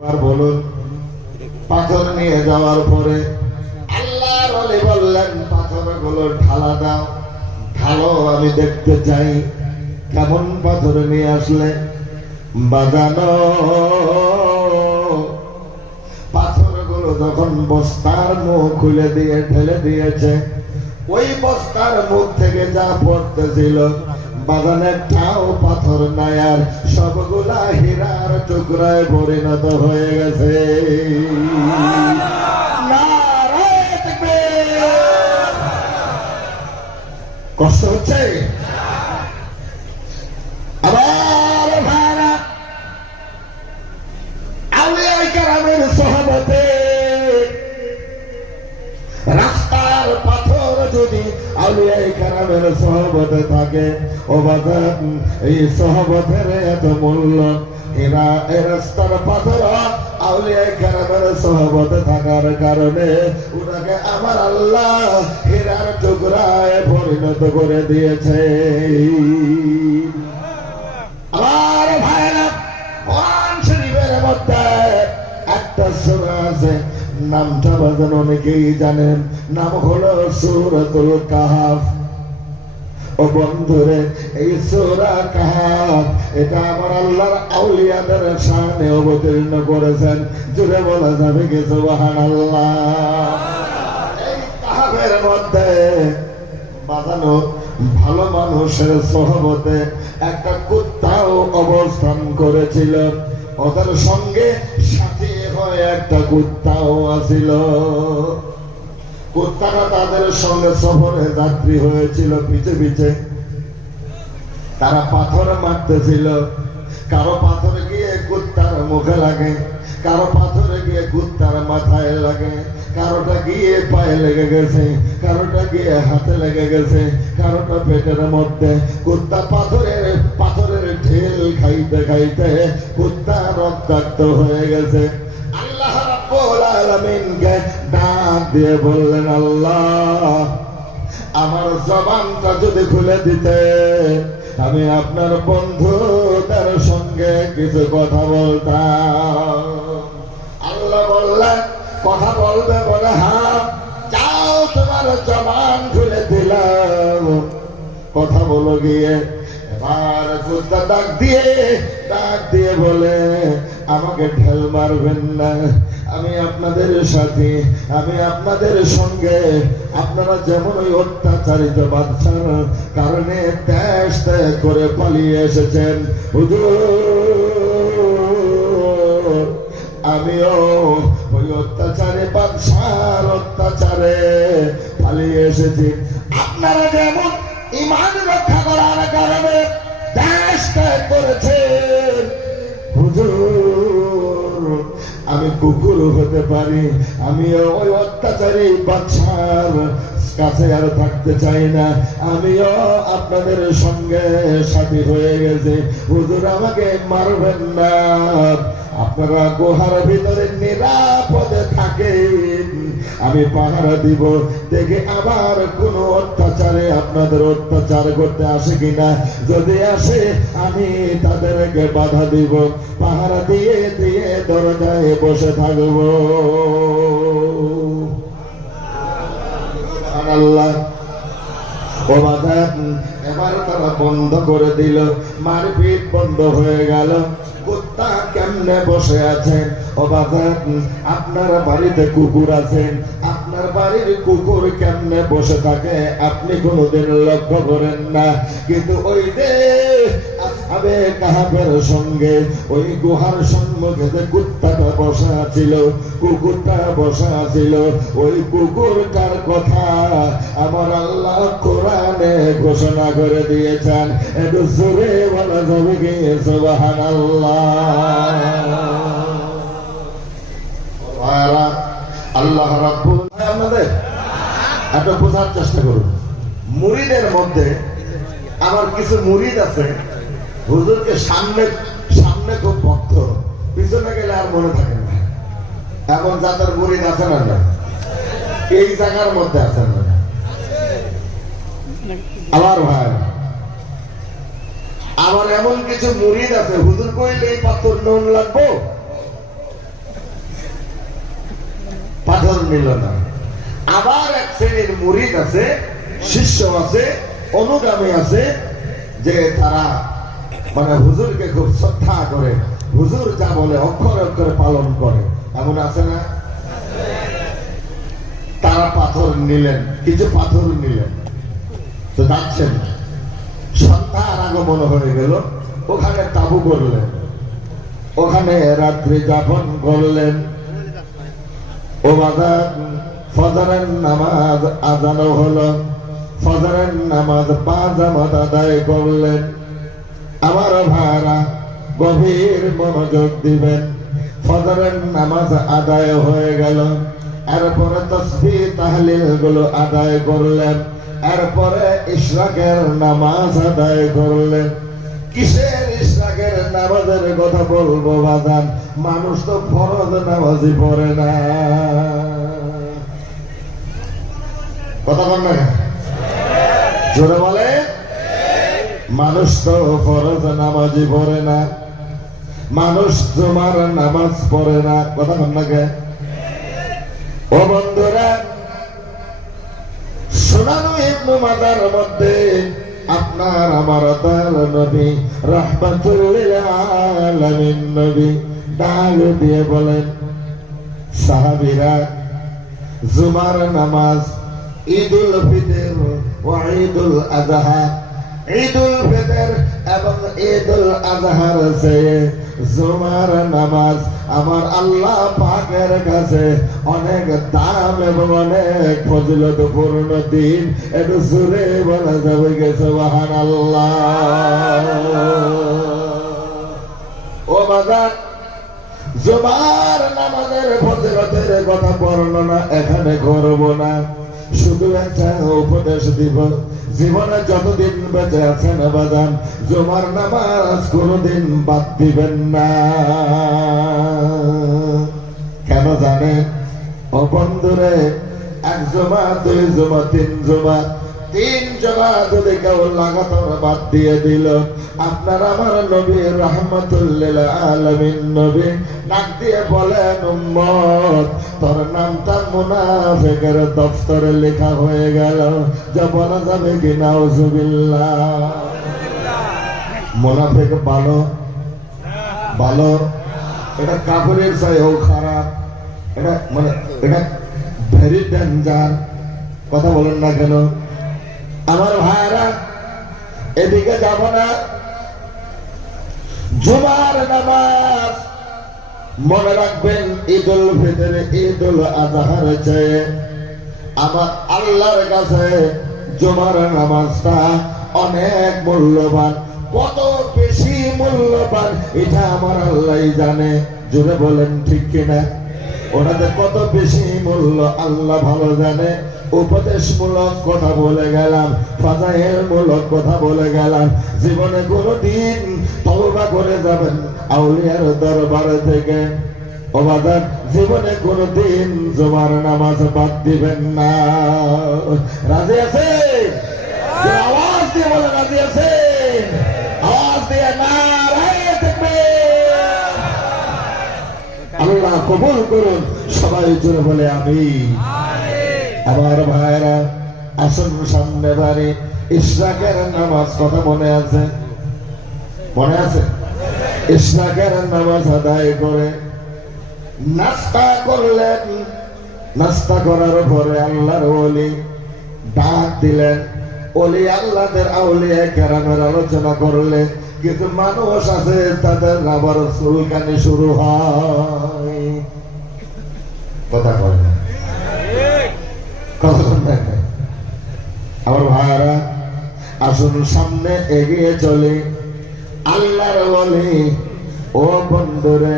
বলুন, পাথর নিয়ে যাওয়ার পরে আল্লাহর অলি বললেন, পাথরগুলো ঢালা দাও। ঢালো, আমি দেখতে চাই কেমন পাথর নিয়ে আসলে। বাজানো, পাথরগুলো যখন বস্তার মুখ খুলে দিয়ে, ঢেলে দিয়েছে, ওই বস্তার মুখ থেকে যা পড়তেছিল বাগানের টাও পাথর নাই আর সবগুলা হীরার টুকরায় পরিণত হয়ে গেছে। কষ্ট হচ্ছে? সহবতে থাকে। ও এই সহবতের এত মূল্য, এরা এই রাস্তার পাথর। থাকার কারণে ওটাকে আমার আল্লাহ হীরার টুকরায় পরিণত করে দিয়েছে। একটা সূরা আছে, নামটা বাজান অনেকেই জানেন। নাম হলো সূরাতুল কাহাফ। ও বন্ধুরে, এই সূরা কাহাফ, এটা আমার আল্লাহর আউলিয়াদের শানে অবতীর্ণ করেছেন। জুড়ে বলা যাবে কি সুবহানাল্লাহ? এই কাহাফের মধ্যে বাঁধানো ভালো মানুষের সহবতে একটা কুত্তাও অবস্থান করেছিল। ওদের সঙ্গে সাথী হয়ে একটা কুত্তাও আসিল কুত্তারা তাদের সঙ্গে সফরে যাত্রী হয়েছিল পিছে পিছে তারা পাথর মারতেছিল। কারও পাথরে গিয়ে কুত্তার মুখে লাগে, কারও পাথরে গিয়ে কুত্তার মাথায় লাগে, কারোটা গিয়ে পায়ে লেগে গেছে, কারোটা গিয়ে হাতে লেগে গেছে, কারোটা পেটের মধ্যে। কুত্তা পাথরের পাথরের ঢেল খাইতে খাইতে কুত্তা রক্তাক্ত হয়ে গেছে। আল্লাহ রাব্বুল আলামিনকে ডাক দিয়ে বললেন, আল্লাহ, আমার জবানটা যদি খুলে দিতে, আমি আপনার বন্ধু তার সঙ্গে কিছু কথা বলতাম। আল্লাহ বললেন, কথা বলবে বলে হ্যাঁ যাও তোমার জবান খুলে দিলাম। কথা বলো গিয়ে এবার কুত্তা ডাক দিয়ে ডাক দিয়ে বলে, আমাকে ঢেল মারবেন না। আমি আপনাদের সাথে, আমি আপনাদের সঙ্গে। আপনারা যেমন ওই অত্যাচারিত বাচ্চার কারণে দেশ ত্যাগ করে পালিয়ে এসেছেন আমিও ওই অত্যাচারে, বাদশার অত্যাচারে পালিয়ে এসেছি। আপনারা যেমন ইমান রক্ষা করার কারণে দেশ ত্যাগ হুজুর, আমি কুকুর হতে পারি, আমি ওই অত্যাচারী বাচ্চার কাছে আর থাকতে চাই না। আমিও আপনাদের সঙ্গে সাথী হয়ে গেছে। হুজুর, আমাকে মারবেন না। আপনারা গুহার ভিতরে নিরাপদে থাকেন আমি পাহারা দিব। দেখে আবার কোন অত্যাচারে আপনাদের অত্যাচার করতে আসে কিনা? যদি আসে, আমি তাদেরকে বাধা দিব। পাহারা দিয়ে দিয়ে দরজায় বসে থাকব। আল্লাহ বাজার এবার তারা বন্ধ করে দিল। মারপিট বন্ধ হয়ে গেল। কুত্তা কেমনে বসে আছেন ও আপনার বাড়িতে কুকুর আছেন আপনার বাড়ির কুকুর কেমনে বসে থাকে? আপনি কোনোদিন লক্ষ্য করেন না। কিন্তু ওই যে আবে কাহাবের সঙ্গে, ওই গুহার সম্মুখে যে কুত্তাটা বসা ছিল, কুকুরটা বসা ছিল, ওই কুকুর কুকুরটার কথা আমার আল্লাহ কোরআনে ঘোষণা করে দিয়েছেন। একটু জোরে বলা যাবে কি? সুবাহান আল্লাহ রাব্বুল আপনাদের একটা বোঝার চেষ্টা করুন। মুরিদের মধ্যে আমার কিছু মুরিদ আছে হুজুরকে সামনে সামনে খুব ভক্ত। পিছনে গেলে আর মনে থাকে না। এমন যাদের মুরিদ আছে না? এই জায়গার মধ্যে আছে না আমার ভাই। আমার এমন কিছু মুরিদ আছে, হুজুর কইলে এই পাথর নুন লাগবো? পাথর নিল না। আবার এক শ্রেণির মুরিদ আছে, শিষ্য আছে, অনুগামী আছে, যে তারা মানে হুজুরকে খুব শ্রদ্ধা করে, হুজুর যা বলে অক্ষরে অক্ষরে পালন করে। এমন আছে না? তারা পাথর নিলেন, কিছু পাথর নিলেন। তো যাচ্ছেন। সন্ধ্যার আগমন হয়ে গেল, ওখানে তাবু করলেন ওখানে রাত্রি যাপন করলেন। ও বাজার, ফজরের নামাজ আজানো হলো। ফজরের নামাজ পাঁচ জামাত আদায় করলেন। আমার ভাড়া গভীর মনোযোগ দিবেন। ফজরের নামাজ আদায় হয়ে গেল। এরপরে তসবি তাহলিলগুলো আদায় করলেন। এরপরে ইশরাকের নামাজ আদায় করলেন। কিসের ইশরাকের নামাজের কথা বলব বাজান? মানুষ তো ফরজ নামাজই পড়ে না। কথা বল না জোরে বলে মানুষ তো ফরজ নামাজই পড়ে না। মানুষ তোমার নামাজ পড়ে না। কথা বল না কে? ও বন্ধুরা, শোনানো ইবনু মাদার মধ্যে আপনার আমার দয়াল নবী রহমাতুল্লিল আলামিন নবী, ডাক দিয়ে বলেন, সাহাবীরা, জুমার নামাজ ঈদুল ফিতর ও ঈদুল আযহা ঈদুল ফিতর এবং ঈদুল আযহার চেয়ে জুমার নামাজ আমার আল্লাহ পাকের কাছে অনেক দাম এবং অনেক ফজিলতপূর্ণ দিন। একটু জোরে বলা যাবে গে সুবহান ও বাজার জুমার নামাজের ফজিলতের কথা বর্ণনা এখানে করব না। শুধু একটা উপদেশ দিব। জীবনে যতদিন বেঁচে আছেন বাজান জমার নামাজ কোনোদিন বাদ দিবেন না। কেন জানে ও বন্ধুরে, এক জমা, দুই জমা, তিন জমা তিন জমা যদি কেউ লাগাতার বাদ দিয়ে দিল, আপনার আমার নবী রহমতুল্লিল আলমিন নবী ডাক দিয়ে বলেন, উম্মত, তোর নামটা মুনাফেকের দফতরে লেখা হয়ে গেল। যা বলা যাবে কি নাউজুবিল্লাহ? মুনাফেক ভালো? ভালো? এটা কাপড়ের চাইও খারাপ। এটা মানে এটা ভেরি ডেঞ্জার কথা বলেন না কেন? আমার ভাইরা এদিকে যাব না। জুমার নামাজ মনে রাখবেন, ঈদুল ফিতরে, ঈদুল আজহার চেয়ে আমার আল্লাহর কাছে জুমার নামাজটা অনেক মূল্যবান। কত বেশি মূল্যবান, এটা আমার আল্লাহ জানে। জুড়ে বলেন, ঠিক কিনা? ওটাতে কত বেশি মূল্য আল্লাহ ভালো জানে। উপদেশমূলক কথা বলে গেলাম ফাজাহের মূলক কথা বলে গেলাম। জীবনে কোনোদিন তওবা করে যাবেন আউলিয়ার দরবারে থেকে। অবাদান জীবনে কোনোদিন জমার নামাজ বাদ দিবেন না। রাজি আছে? আওয়াজ দিয়ে বলে রাজি আছে? আওয়াজ দিয়ে না আল্লাহ কবুল করুন, সবাই জোরে বলে আমি আমার ভাইরা আসুন সামনে বাড়ি ইসরাকের নামাজ কথা মনে আছে? মনে আছে? ইসরাকের নামাজ আদায় করে নাস্তা করলেন। নাস্তা করার পরে আল্লাহর ওলি ডাক দিলেন। ওলি আল্লাহদের আউলিয়া কেরামের আলোচনা করলে কিন্তু মানুষ আছে, তাদের আবার চুলকানি শুরু হয়। কথা কয় কয় না আমার ভাইয়ারা আসুন সামনে এগিয়ে চলে। আল্লাহর বলে ও বন্ধুরে